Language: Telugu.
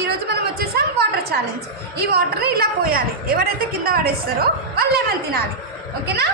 ఈరోజు మనం వచ్చేసాం వాటర్ ఛాలెంజ్. ఈ వాటర్ని ఇలా పోయాలి, ఎవరైతే కింద పడేస్తారో వాళ్ళు లెమన్ తినాలి. ఓకేనా?